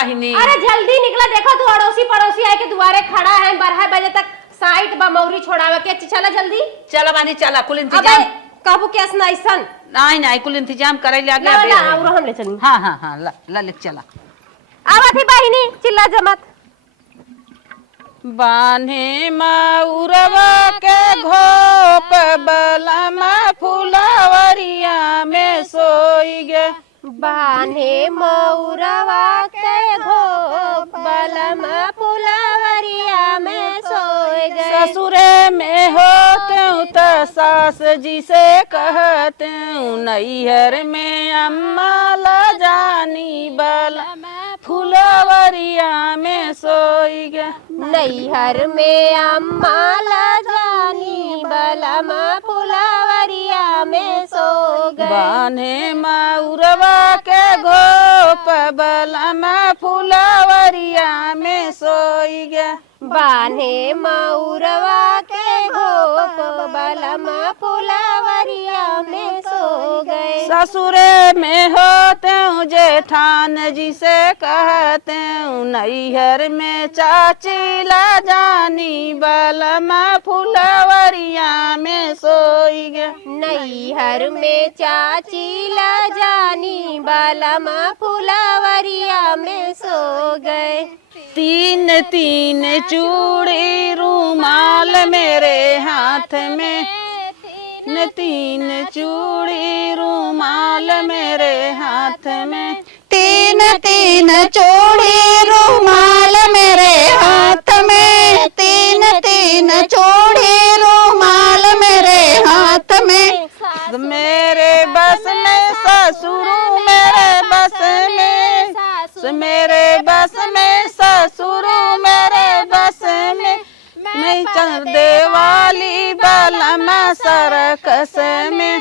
बहिनी। अरे जल्दी निकला, देखो तू अड़ोसी पड़ोसी आए के दुआरे खड़ा है, 12 बजे तक साइट बा मौरी छोड़ावे के। चला जल्दी। चलो बहिनी चला, कुल इंतजाम। काबू के असनाइसन नहीं कुल इंतजाम करे ले आगे। ना और हम ले चली। हां ला ले चला। आवत ही बहिनी, चिल्ला जमत। बान्हे मौरवा के घोप बलमा फुलवरिया में सोई गे। बान्हे मौरवा के घोप बलमा फुलवरिया में सोए गए। ससुरे में होते तो सास जी से कहते नैहर में अम्मा ला जानी बलमा फुलवरिया में सोई गे। नैहर में अम्मा ला जानी बलमा फुलवरिया में सो गए। बान्हे मौरवा के घोप बलमा फुलवरिया में सोई गे। बान्हे मौरवा के घोप बलमा फुलवरिया में सो गए। ससुरे में होते जेठान जी से कहते नैहर में चाची ला जानी बलमा फुलवरिया में सोई गे। नैहर में चाची ला जानी बलमा फुलवरिया में सो गए। तीन तीन चूड़ी रुमाल मेरे हाथ में, तीन चूड़ी रुमाल मेरे हाथ में। तीन तीन चूड़ी रुमाल मेरे हाथ में, तीन तीन चूड़ी रुमाल मेरे हाथ में। मेरे बस में ससुरु मेरे बस में, मेरे बस में ससुरु मेरे बस में। मैं चल देवाली बलमा सरकस में,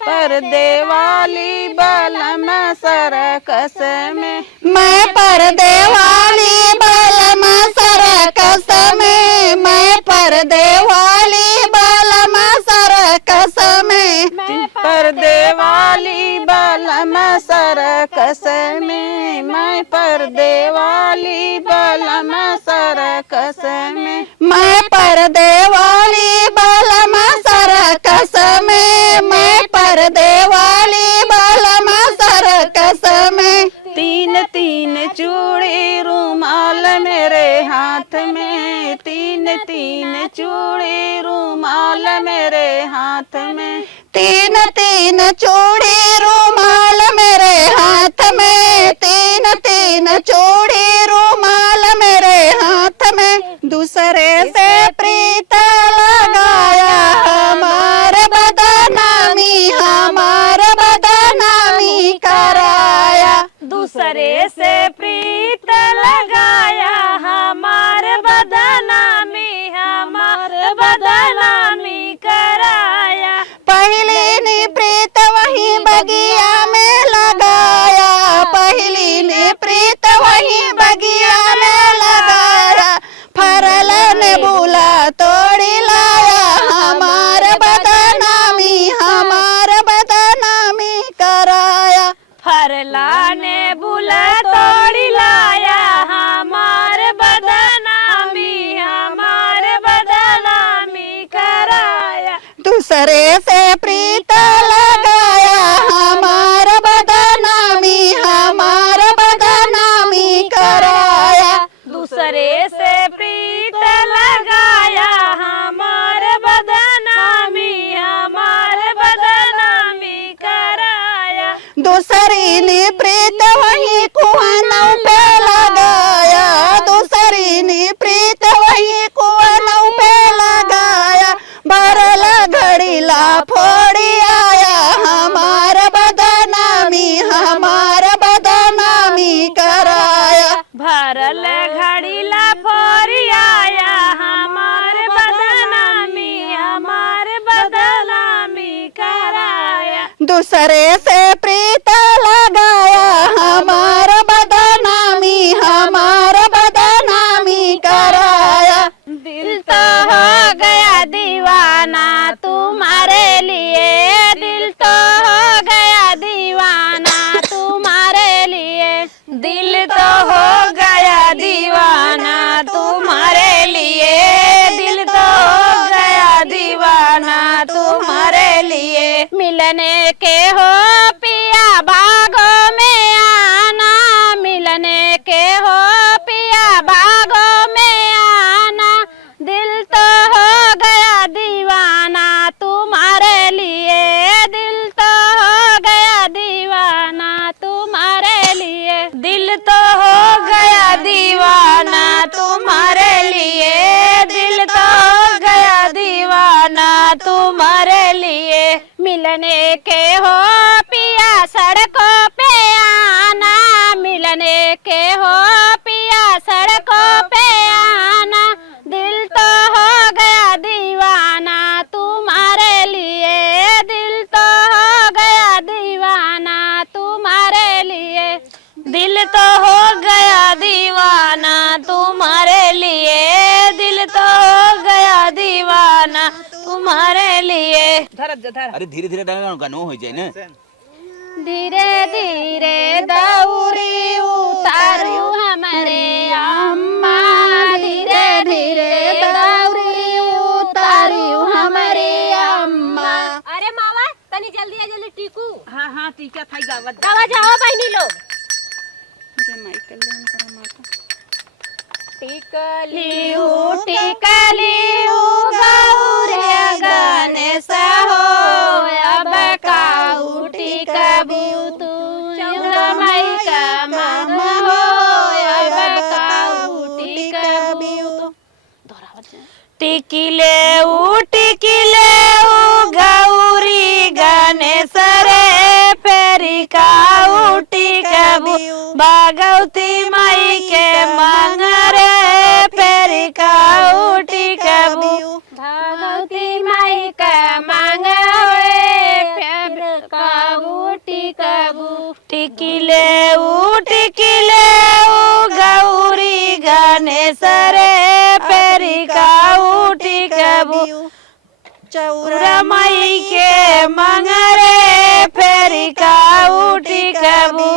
पर देवाली बलमा सरकस में। मैं पर देवाली बलमा सरकस में, मैं पर देवाली बलमा सरकस में। पर देवाली बलमा सरकस में, मैं पर देवाली बलमा सरकस में। मैं पर देवाली बलमा सरकस में, मैं पर देवाली बलमा सरकस में। तीन तीन चूड़ी रुमाल मेरे हाथ में, तीन तीन चूड़ी रुमाल मेरे हाथ में। तीन तीन चूड़ी रुमाल मेरे हाथ में, तीन तीन चूड़ी रुमाल मेरे हाथ में। दूसरे से प्रीत लगाया हमार बदनामी, हमार बदनामी कराया। दूसरे से प्रीत लगाया हमार बदनामी, हमार बदनामी कराया। पहली ने प्रीत वही बगिया में लगाया, पहली ने प्रीत वही बगिया में लगाया। फरल ने बुला तोड़ी लाया हमार बदनामी, हमार बदनामी कराया। फरला ने बुला तोड़ी लाया हमार बदनामी, हमार बदनामी कराया। दूसरे से प्रीत लगाया हमार बदनामी, हमार बदनामी कराया। दूसरे से प्रीत लगाया हमार बदनामी, हमार बदनामी कराया। दूसरी ने प्रीत वही कुआनों पे लगाया, दूसरी ने प्रीत वही कुआनों पे लगाया। भरला घड़ीला फोड़ी आया हमार बदनामी, हमार बदनामी कराया। भरल घड़ीला फोरी आया हमार बदनामी, हमार बदनामी कराया। दूसरे से प्रीत लगाया हमार बदनामी, हमार बदनामी कराया। दिल तो हो गया दीवाना तुम्हारे लिए, दिल तो हो गया दीवाना तुम्हारे लिए। दिल तो हो के हो पिया बागों में आना, मिलने के हो पिया बागों में आना, दिल तो हो गया दीवाना तुम्हारे लिए, दिल तो हो गया दीवाना तुम्हारे लिए, दिल तो हो गया दीवाना तुम्हारे लिए, दिल तो हो गया दीवाना तुम्हारे लिए, मिलने के हो पिया सड़कों पे आना, मिलने के हो पिया सड़कों पे आना, दिल तो हो गया दीवाना तुम्हारे लिए, दिल तो हो गया दीवाना तुम्हारे लिए, दिल तो हो गया दीवाना तुम्हारे लिए, दिल तो हो गया दीवाना तुम्हारे लिए। अरे धीरे धीरे गानो हो जाए ना। धीरे धीरे दौरी उतारू हमारे अम्मा, धीरे धीरे दौरी उतारू हमारे अम्मा। अरे मावा तनी जल्दी टीकू। हाँ टीका थाई गावत दवा जाओ बहनी लोग। जय माई कल्याण करा माता। टिकली गौरे गणेश हो, अब काऊ टिकबू तू माई का मन हो, अब काऊ टिकबू। टिकिले गौरी गणेश रे, फेरी काऊ टिकबू भगवती माई के मंगरे, फेरी काऊ टिकबू भगवती माई के मंगरे, फेरी काऊ टिकबू। टिकिले गौरी गणेश रे, फेरी काऊ टिकबू चौरा माई के मंगरे, फेरी काऊ टिकबू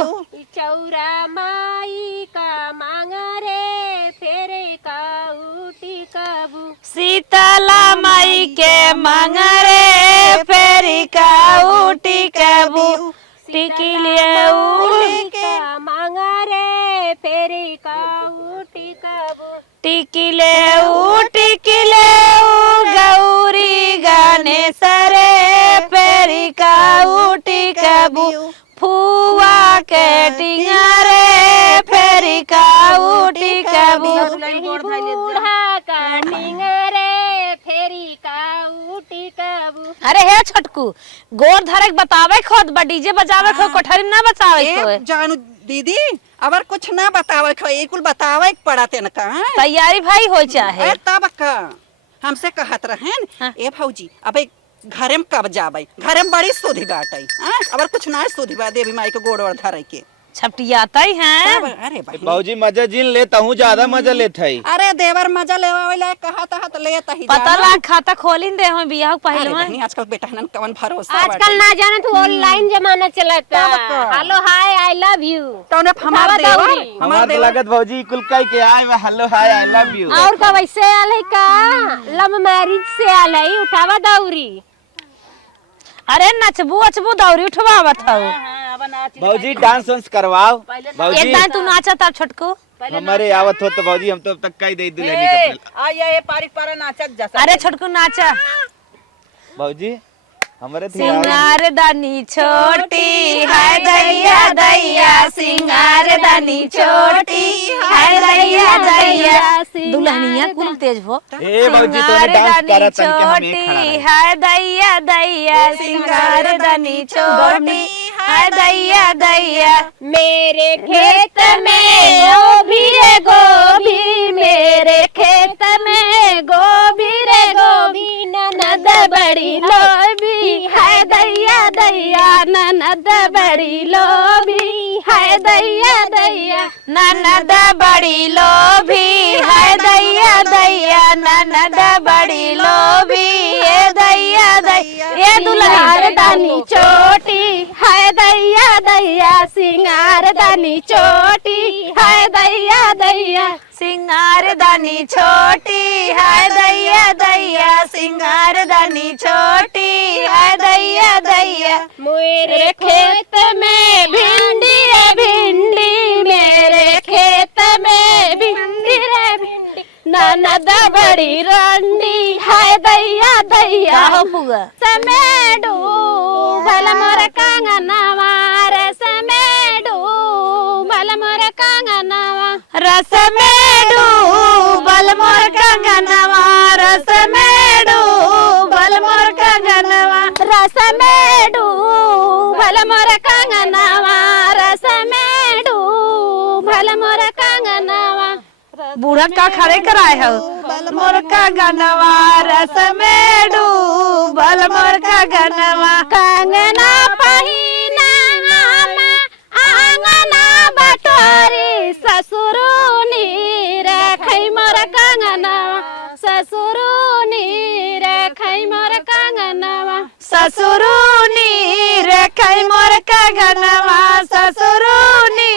चौरा माई का मंगरे, फेरी काऊ टिकबू शीतला माई के मंगरे, फेरी काऊ टिकबू टिकिले का मंगरे, फेरी काऊ टिकबू टिकिले गौरी गणेश रे, फेरी काऊ टिकबू फुआ के टिंगरे, फेरी काऊ टिकबू बूढ़ा का टिंगरे, फेरी काऊ टिकबू। अरे हे छोटकू गोर धरे बतावे खुद बा, डीजे बजावे खो, कोठरी ना बचावे खो। जानू दीदी अबर कुछ ना बतावे खो, एकुल बतावे पड़ा तेन का। तैयारी भाई हो चाहे तब का हमसे कहत रहन। हाँ। ए भौजी अबे घरे में कब जाबे, घरे में बड़ी सुधी बाटई। अबर कुछ ना सुधी बा, देवी माई के गोड़ और धरे के छपटियाता ही हैं। अरे भाई बाबूजी मजा जिन लेता हूँ, ज्यादा मजा लेता है। अरे देवर मजा लेवावेला कहता है तो लेता ही पता ला खाता खोलिन दे हम बियाह पहले में। आजकल बेटा हनन कवन भरोसा आजकल ना जाने तो ऑनलाइन जमाना चलता। Hello hi I love you तौने हमार देवर हमार तो लागत बाबूजी कुल कह के आए hello hi I love you. और का वैसे आल है का लव मैरिज से आल है, उठावा दौरी। अरे नचबू अचबू दौरी उठवावत हऊ। बाबूजी डांस वांस करवाओ बाबूजी। एक दान तू नाचा तब छोटको हमारे आवत हो तो बाबूजी हम तो अब तक कह दे दुल्हनी का पहले। आया पारिक पारा नाचत जा। अरे छोटको नाचा। बाबूजी हमारे सिंगार दानी छोटी है दैया दैया, सिंगार दानी छोटी है दैया दैया। दुल्हनिया कुल तेज हो। ए बाबूजी तूने डांस करा तन के हम एक खड़ा रहे। है दैया दैया, सिंगार दानी छोटी है दैया दैया। मेरे खेत में गोभी रे गोभी, मेरे खेत में गोभी रे गोभी, ननद बड़ी लोभी है दैया दैया, ननद बड़ी लोभी है दैया दैया, ननद बड़ी लोभी है दैया दैया, ननद बड़ी लोभी है दैया दैया। ये दुल्हार दानी चोटी है दैया दैया, सिंगार दानी चोटी है दैया दैया। दैया सिंगार दानी छोटी है दैया दैया सिंगार दानी छोटी है दैया दैया मेरे खेत में भिंडी है भिंडी मेरे खेत में भिंडी रे भिंडी ननद बड़ी रंडी है दैया दैया हो पुगा समेडू भल मोर कंगनवा रसमेडू भल मोर कंगनवा रस में डूबल मोर कंगनवा रस में डूबल मोर कंगनवा रसमेडू भल मोर कंगनवा रसमेडू भल मोर कंगनवा बूढ़ा का खड़े कराए हो मोर कंगनवा रस में डूबल मोर कंगनवा कंगना पहिना हम आंगना बटोरी ससुरुनी रखै मोर कंगनवा ससुरुनी रखै मोर कंगनवा ससुरुनी रखै मोर कंगनवा ससुरुनी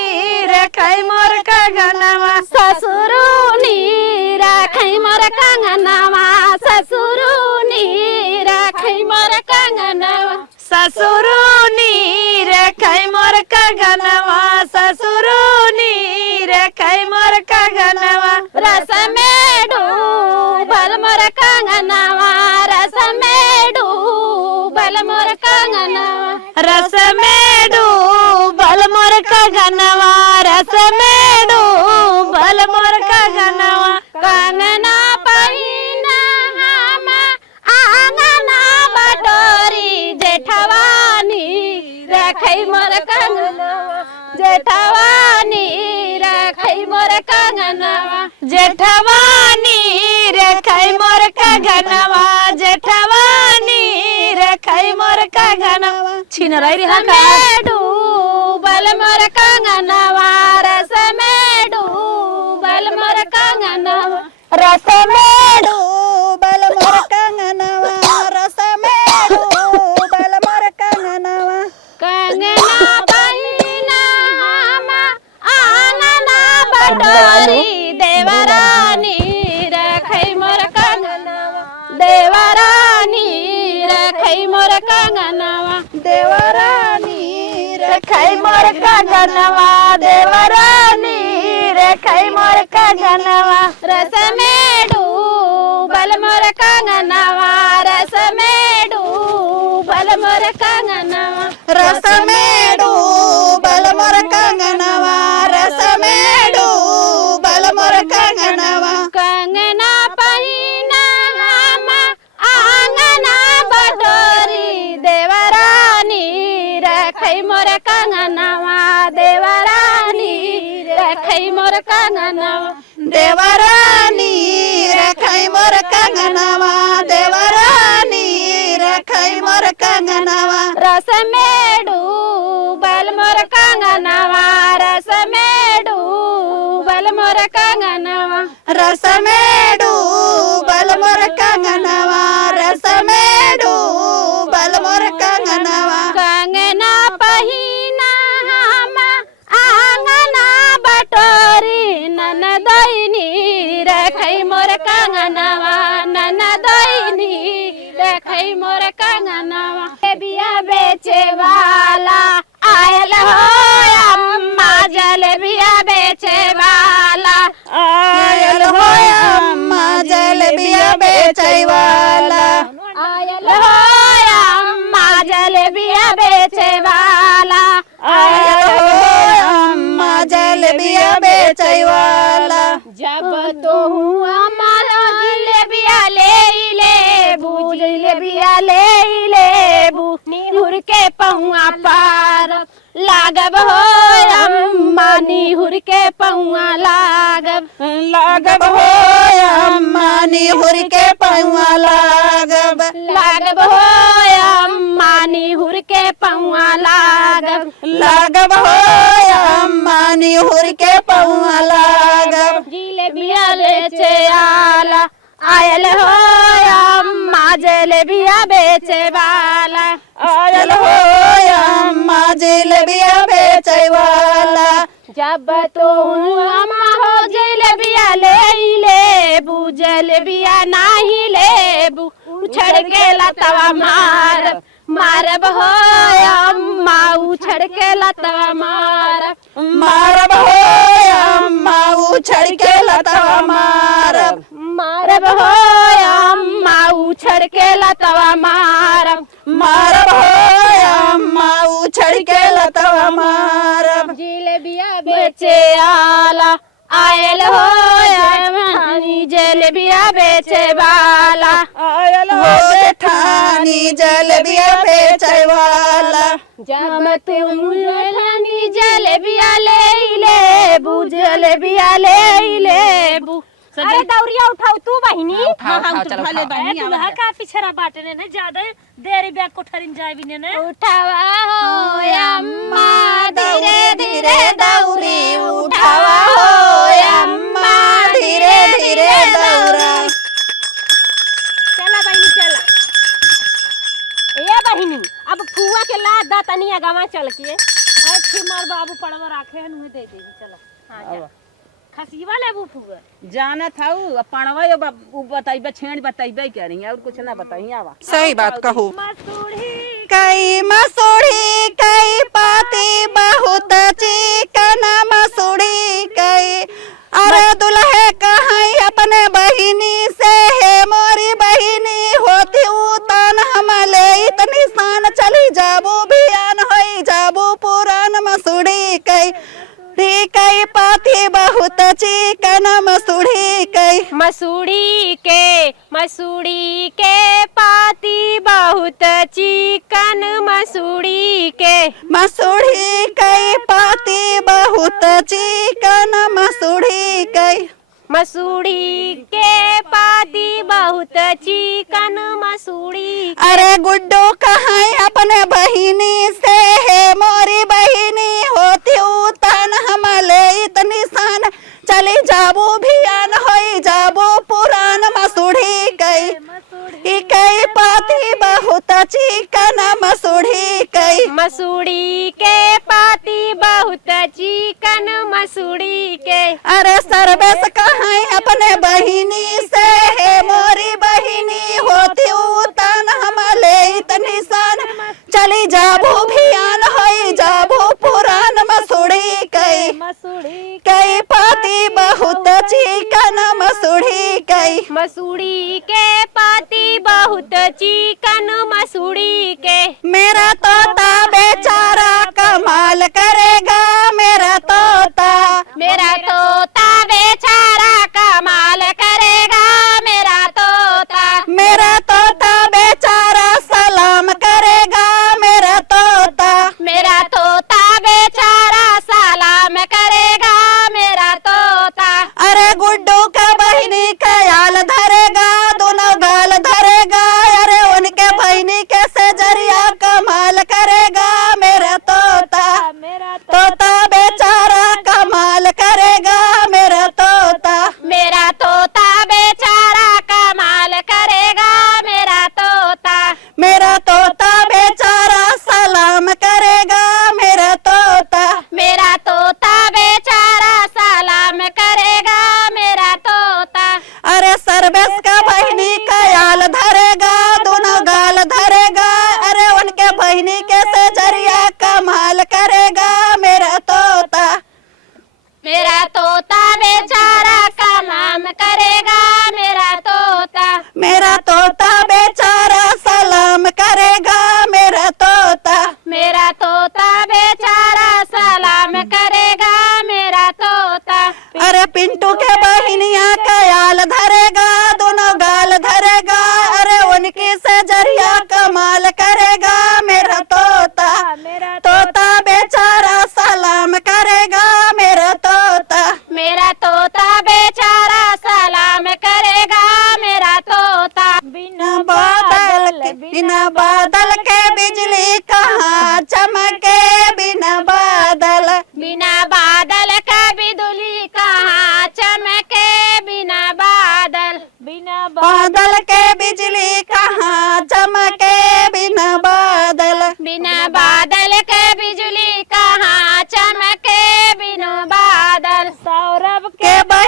रखै मोर कंगनवा ससुरुनी रखै मोर कंगनवा ससुरुनी रखै मोर कंगनवा ससुरुनी रखै मोर कंगनवा ससुरुनी रखै मोर कंगनवा रसमेडू भल मोर कंगनवा रसमेडू भल मोर कंगनवा रस में डूबल मोर कंगनवा रस में डूबल मोर कंगनवा कंगना पहिना हम आंगना बटोरी जेठवानी रखै मोर कंगनवा जेठवानी रखै मोर कंगनवा जेठवानी रखै मोर कंगनवा जेठवानी रखै मोर कंगनवा छीन रही हा का रसमेडू भल मोर कंगनवा रसमेडू भल मोर कंगनवा रस में डूबल मोर कंगनवा रस में डूबल मोर कंगनवा कंगना पहिना हम आंगना बटोरी देवरानी रखै मोर कंगनवा देवरानी रखै मोर कंगनवा देवरानी रखै मोर कंगनवा देवरानी रखै मोर कंगनवा रसमेडू भल मोर कंगनवा रसमेडू भल मोर कंगनवा रस में डूबल मोर कंगनवा रस में डूबल मोर कंगनवा कंगना पहिना हम आंगना बटोरी देवरानी रखै मोर कंगनवा देवरानी रखै मोर कंगनवा देवरानी रखै मोर कंगनवा देवरानी रखै मोर कंगनवा रसमेडू भल मोर कंगनवा रसमेडू भल मोर कंगनवा रस में डूबल मोर कंगनवा रस में डूबल मोर कंगनवा कंगना पहिना हम आंगना बटोरी ननदोइनी रखै मोर कंगनवा ननदोइनी रखै मोर कंगनवा बिया बेचे वाला आयल हो अम्मा जलेबिया बेचे वाला आयल हो अम्मा जलेबिया बेचै वाला आयल हो अम्मा जलेबिया बेचे वाला आयल हो अम्मा जलेबिया बेचै वाला जब तो हमारा जलेबिया ले जलेबिया ले निहुर के पौआ पार लागब हो अम्मा निहुर के पौआ लागब हो अम्मा निहुर के पौआ लागब हो अम्मा निहुर के पौआ लागब हो अम्मा निहुर के पौआ लागब जलेबिया बेचे आला आयल हो अम्मा जलेबिया बेचे वाला आयल हो अम्मा जलेबिया बेचै वाला जब तो अम्मा हो जलेबिया ले बू जलेबिया नहीं लेबू उछड़ के लतवा मारब मारब हो अम्मा उछड़ के लतवा मारब मारब हो अम्मा उछड़ के लतवा मारब मारब हो अम्मा उछड़ के लतवा मारब मारब हो अम्मा उछड़ के लतवा मारब जिलेबिया बेचे आला आयल हो जेठानी जलेबिया बेचे वाला आयल हो जेठानी जलेबिया बेचे वाला जब तुम जेठानी जलेबिया लेबू जलेबिया लेबू अरे दौरिया उठाओ तू बहिनी उठा ले बहनी दूल्हा का पिछड़ा बाटने ने ज्यादा देरी बैग कोठरी जाए भी ने उठावा हो अम्मा धीरे धीरे दौरी उठावा हो अम्मा धीरे धीरे दौरा चला बहिनी चला ए बहिनी अब फुआ के ला दा तनिया गवा चल के अच्छी मार बाबू पड़वा राखे है नुहे दे दे चला हां जा खसीवा लेबू फुआ जाना था पणवा बताइबे छेड़ बताइबे कह रही है और कुछ ना बताइए आवा सही बात कहू मसूड़ी मसूड़ी कई पाती बहुत चिकन मसूड़ी कई अरे दुल्हे कहाई अपने बहिनी से है मोरी बहिनी होती उतान हमले इतनी शान चली जाबू बियान होई जाबू पुरान मसूड़ी कई कई पाती बहुत चिकन मसूड़ी कई मसूड़ी के पाती बहुत चिकन मसूड़ी के पाती बहुत चिकन मसूड़ी कई मसूड़ी के पाती बहुत चिकन मसूड़ी अरे गुड्डू कहाँ अपने बहिनी से है मोरी बहिनी होती उतान हमले इतनी शान चली जाबू भियान होई जाबू पुरान मसूड़ी कई पाती बहुत चिकन मसूड़ी कई मसूड़ी के पाती बहुत चिकन मसूड़ी के अरे सर्वेश कहाँ अपने बहिनी से है मोरी बहिनी होती उतान हमले इतनी शान चली जाबू भियान होई जाबू पुरान मसूड़ी कई पाती बहुत चिकन मसूड़ी कई मसूड़ी के पाती बहुत चिकन मसूड़ी के मेरा तोता बेचारा कमाल करेगा मेरा तोता बेचारा कमाल करेगा मेरा तोता बेचारा सलाम करेगा मेरा तोता बेचारा सलाम करेगा मेरा तोता अरे गुड्डू का बहिनी ख्याल धरेगा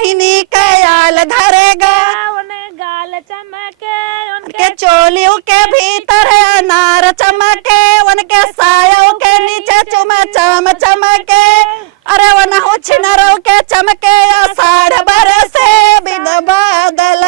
बहिनी कयाल धरेगा उन्हें गाल चमके उनके चोलियों के भीतर अनार चमके उनके सायों के नीचे चुमा चम चमके अरे वो न छिनरों के चमके आषाढ़ बरसे बिन बादल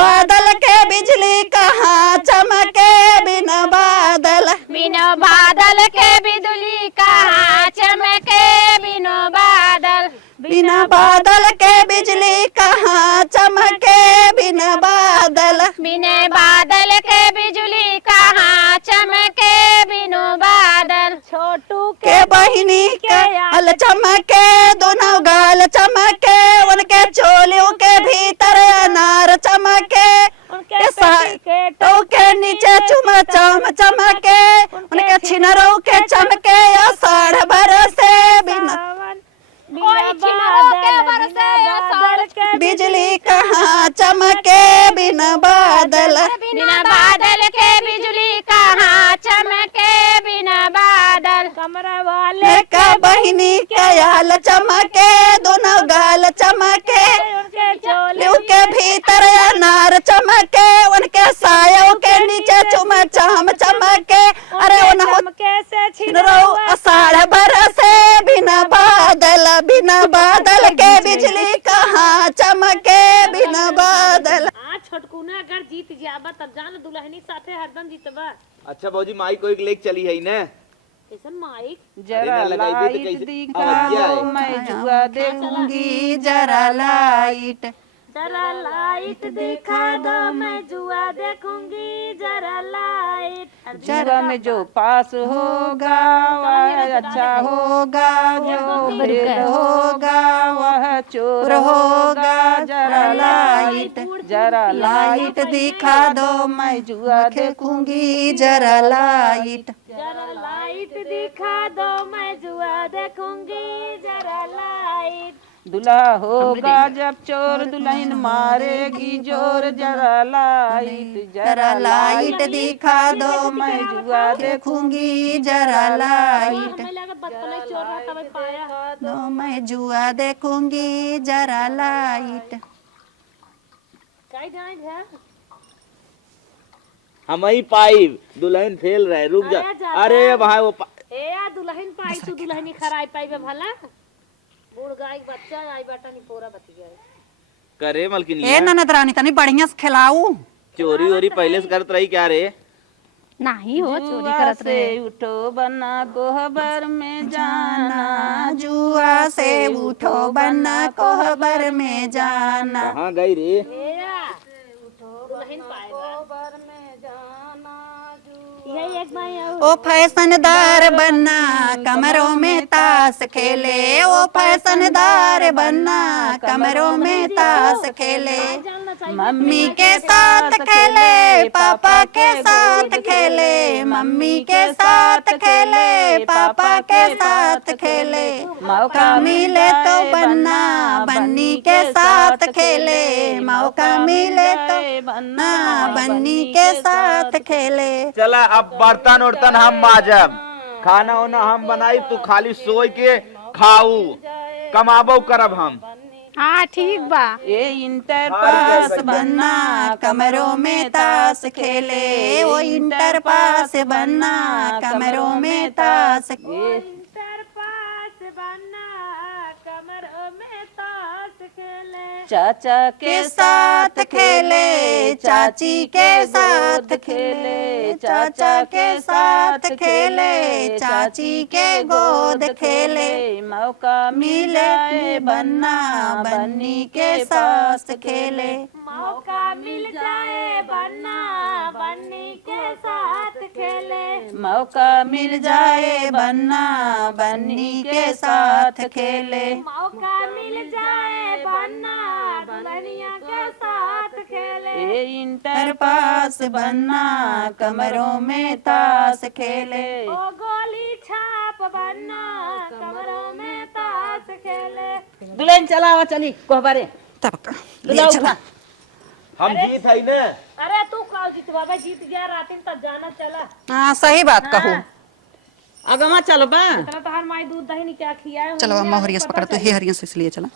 बादल के बिजली कहाँ चमके बिन बादल बिनो बादल के बिजली कहाँ चमके बिनो बादल बिना बादल के बिजली कहाँ चमके बिना बादल बिने बादल के बिजली कहाँ चमके बिनो बादल छोटू के बहिनी के हल चमके दोनों गाल चमके उनके चोलियों के भीतर अनार चमके उनके सायों के नीचे चुमा चम चमके उनके छिनरों के चमके आषाढ़ बरसे बिना कोई छिनरों के बरसे आषाढ़ के बिजली कहाँ चमके बिना बादल बिना बादल के बिजली कहाँ चमके बिना बादल कमरा वाले का बहिनी कयाल चमके दोनों गाल चमके उनके चोले के भीतर अनार चमके उनके सायों के नीचे चुमा चम चमके अरे उन कैसे छिनरो आषाढ़ बरसे बिना बादल के बिजली कहाँ चमके बिना बादल। छोटकूना अगर जीत जाबा तब जान दुल्हनी साथे हरदम जीतबा। अच्छा भौजी माई को एक लेक चली है ना ऐसा माइक जरा अरे ना लगाई भी तो लाइट कैसे- दिखा आवाज़ दो आए। मैं जुआ देखूंगी जरा लाइट जरा लाइट दिखा दो मैं जुआ देखूंगी जरा लाइट जुआ में जो पास होगा वह अच्छा होगा जो फेल होगा वह चोर होगा जरा लाइट लाइट दिखा दो मैं जुआ देखूंगी जरा लाइट जरा लाइट दिखा दो मैं जुआ देखूंगी जरा लाइट दूल्हा होगा जब चोर दुल्हन मारेगी जोर जरा लाइट जरा लाइट दिखा दो मैं जुआ देखूंगी जरा लाइट हमें लगा बचपन में चोर रहा तब पाया दो मैं जुआ देखूंगी जरा लाइट। काय जाए है हम ही पाइब दुल्हन फेल रहे रुक जा अरे जा, अरे वहाँ वो ए या दुल्हन पाई तू दुल्हनी खराई पाई बे भला बूढ़ गाय के बच्चा आई बेटा नहीं पूरा बच गया करे मलकिनी ए ननद रानी तनी बढ़िया से खिलाऊ चोरी वोरी पहले से करत रही क्या रे नहीं हो चोरी जुआ करत से रहे उठो बना कोहबर में जाना जुआ से उठो बन्ना कोहबर में जाना कहाँ गई रे ए या दुल्हन पाएगा यही एक भाई ओ फैशनदार बनना कमरों में ताश खेले ओ फैशनदार बनना कमरों में ताश खेले मम्मी के साथ खेले पापा के साथ खेले मम्मी के साथ खेले पापा के साथ खेले मौका मिले तो बनना बन्नी के साथ खेले मौका मिले तो बनना बन्नी के साथ खेले। चला अब बर्तन उर्तन हम माजब खाना वाना हम बनाई तू खाली सोई के खाऊ कमाबो करब हम। हाँ ठीक बा ये इंटर पास बनना कमरों में ताश खेले वो इंटर पास बनना कमरों में ताश इंटर पास बनना कमरों में ताश खेले चाचा के साथ खेले चाची के साथ खेले चाचा के साथ खेले चाची के गोद खेले मौका मिले बनना बन्नी के साथ खेले मौका मिल जाए बनना बन्नी के साथ खेले मौका मिल जाए बनना बन्नी के साथ खेले मौका मिल जाए बनना दुल्हनिया के साथ खेले ये इंटर पास बनना कमरों में ताश खेले ओ गोली छाप बनना कमरों में ताश खेले दुल्हन चलावा चली कोहबरे तब ले चला हम जीत है ना अरे तू कल जीत बाबा जीत गया रातिन तब जाना चला हाँ सही बात कहूँ अगवा चलो बा चला तो हर माई दूध दही नहीं क्या खिया चलो अम्मा हरियस पकड़ तो हे हरियस इसलिए चला